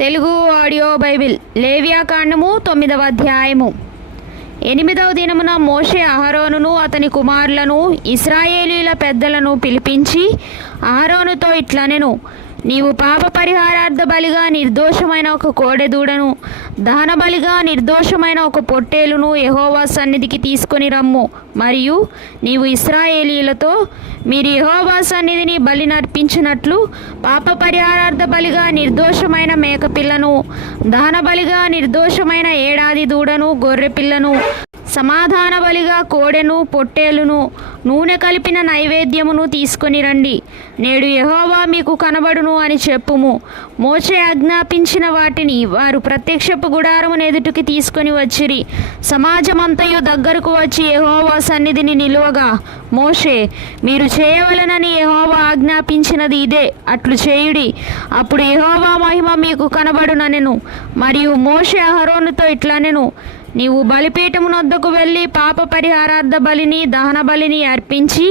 Telugu audio Bible లేవ్యాకాండము 9వ అధ్యాయము. 8వ దినమున మోషే అహరోనును అతని కుమారులను ఇశ్రాయేలీల పెద్దలను పిలిపించి అహరోనుతో ఇట్లనెను, నీవు పాప పరిహారార్థ బలిగా నిర్దోషమైన ఒక కోడెదూడను, దహన బలిగా నిర్దోషమైన ఒక పొట్టేలును యెహోవా సన్నిధికి తీసుకొని రమ్ము. మరియు నీవు ఇశ్రాయేలీలతో, మీరు యెహోవా సన్నిధిని బలి నర్పించినట్లు పాప పరిహారార్థ బలిగా నిర్దోషమైన మేకపిల్లను, దహన బలిగా నిర్దోషమైన ఏడాది దూడను, గొర్రెపిల్లను, సమాధాన బలిగా కోడెను, పొట్టేలును, నూనె కలిపిన నైవేద్యమును తీసుకొని రండి. నేడు యెహోవా మీకు కనబడును అని చెప్పుము. మోషే ఆజ్ఞాపించిన వాటిని వారు ప్రత్యక్షపు గుడారమును ఎదుటికి తీసుకొని వచ్చిరి. సమాజమంతయు దగ్గరకు వచ్చి యెహోవా సన్నిధిని నిలువగా, మోషే, మీరు చేయవలనని యెహోవా ఆజ్ఞాపించినది ఇదే, అట్లు చేయుడి, అప్పుడు యెహోవా మహిమ మీకు కనబడుననెను. మరియు మోషే అహరోనుతో ఇట్లనెను, నీవు బలిపీఠమునొద్దకు వెళ్ళి పాప పరిహారార్థ బలిని, దహన బలిని అర్పించి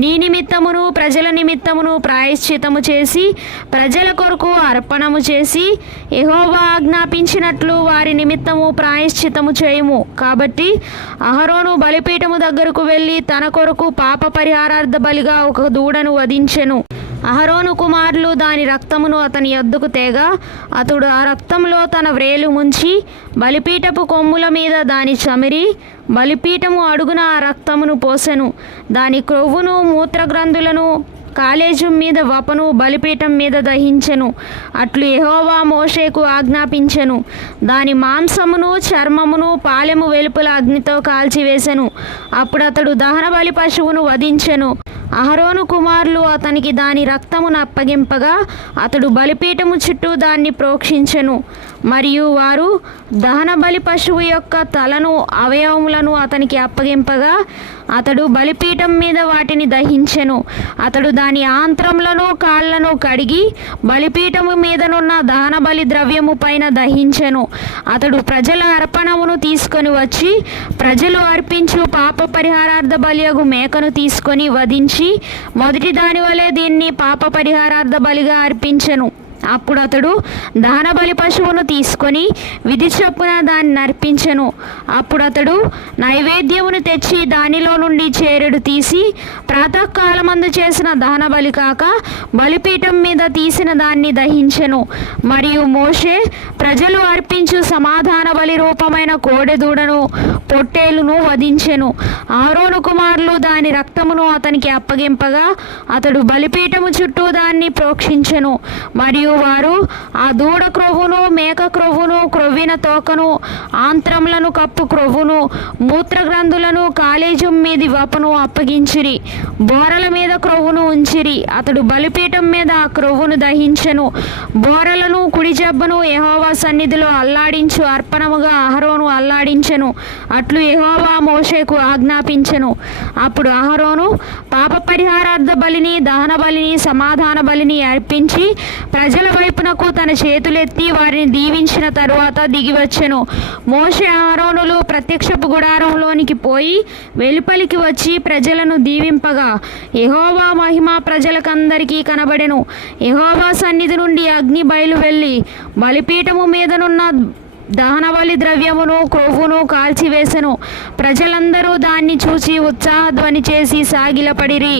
నీ నిమిత్తమును ప్రజల నిమిత్తమును ప్రాయశ్చితము చేసి ప్రజల కొరకు అర్పణము చేసి యెహోవా ఆజ్ఞాపించినట్లు వారి నిమిత్తము ప్రాయశ్చితము చేయుము. కాబట్టి అహరోను బలిపీఠము దగ్గరకు వెళ్ళి తన కొరకు పాప పరిహారార్థ బలిగా ఒక దూడను వధించెను. అహరోను కుమారులు దాని రక్తమును అతని యొద్దకు తేగా, అతడు ఆ రక్తంలో తన వ్రేలు ముంచి బలిపీఠపు కొమ్ముల మీద దాని చమిరి బలిపీఠము అడుగున ఆ రక్తమును పోసెను. దాని క్రొవ్వును, మూత్రగ్రంథులను, కాలేజం మీద వపను బలిపీఠం మీద దహించెను. అట్లు యెహోవా మోషేకు ఆజ్ఞాపించెను. దాని మాంసమును, చర్మమును పాలెము వెలుపల అగ్నితో కాల్చివేసెను. అప్పుడు అతడు దహన బలి పశువును వధించెను. అహరోను కుమారులు అతనికి దాని రక్తమును అప్పగింపగా అతడు బలిపీఠము చుట్టూ దాన్ని ప్రోక్షించెను. మరియు వారు దహన బలి పశువు యొక్క తలను, అవయవములను అతనికి అప్పగింపగా అతడు బలిపీఠం మీద వాటిని దహించెను. అతడు దాని ఆంత్రములను, కాళ్లను కడిగి బలిపీఠము మీదనున్న దహన బలి ద్రవ్యము పైన దహించెను. అతడు ప్రజల అర్పణమును తీసుకొని వచ్చి ప్రజలు అర్పించు పాప పరిహారార్థ బలియగు మేకను తీసుకొని వధించి మొదటి దాని వలె దీన్ని పాప పరిహారార్థ బలిగా అర్పించెను. అప్పుడు అతడు దహన బలి పశువును తీసుకొని విధి చొప్పున దాన్ని నర్పించెను. అప్పుడు అతడు నైవేద్యమును తెచ్చి దానిలో నుండి చేరెడు తీసి ప్రాతకాలమందు చేసిన దహన బలి కాక బలిపీఠం మీద తీసిన దాన్ని దహించెను. మరియు మోషే ప్రజలు అర్పించు సమాధాన బలి రూపమైన కోడెదూడను, పొట్టేలును వధించెను. అహరోను కుమారులు దాని రక్తమును అతనికి అప్పగింపగా అతడు బలిపీఠము చుట్టూ దాన్ని ప్రోక్షించెను. మరియు వారు ఆ దూడ క్రొవ్వును, మేక క్రొవ్వును, క్రొవ్విన తోకను, ఆంత్రములను కప్పు క్రొవ్వును, మూత్రగ్రంథులను, కాలేజం మీది వపను అప్పగించిరి. బోరల మీద క్రొవ్వును ఉంచిరి. అతడు బలిపీఠం మీద ఆ క్రొవ్వును దహించెను. బోరలను, కుడి జబ్బను యెహోవా సన్నిధిలో అల్లాడించు అర్పణముగా అహరోను అల్లాడించెను. అట్లు యెహోవా మోషేకు ఆజ్ఞాపించెను. అప్పుడు అహరోను పాప పరిహారార్థ బలిని, దహన బలిని, సమాధాన బలిని అర్పించి ప్రజల వైపునకు తన చేతులెత్తి వారిని దీవించిన తరువాత దిగివచ్చెను. మోషే అహరోనులు ప్రత్యక్షపు గుడారంలోనికి పోయి వెలుపలికి వచ్చి ప్రజలను దీవింపగా యెహోవా మహిమ ప్రజలకందరికీ కనబడెను. యెహోవా సన్నిధి నుండి అగ్ని బయలు వెళ్ళి బలిపీఠము మీదనున్న దహన బలి ద్రవ్యమును, క్రొవ్వును కాల్చివేసెను. ప్రజలందరూ దాన్ని చూచి ఉత్సాహధ్వని చేసి సాగిలపడిరి.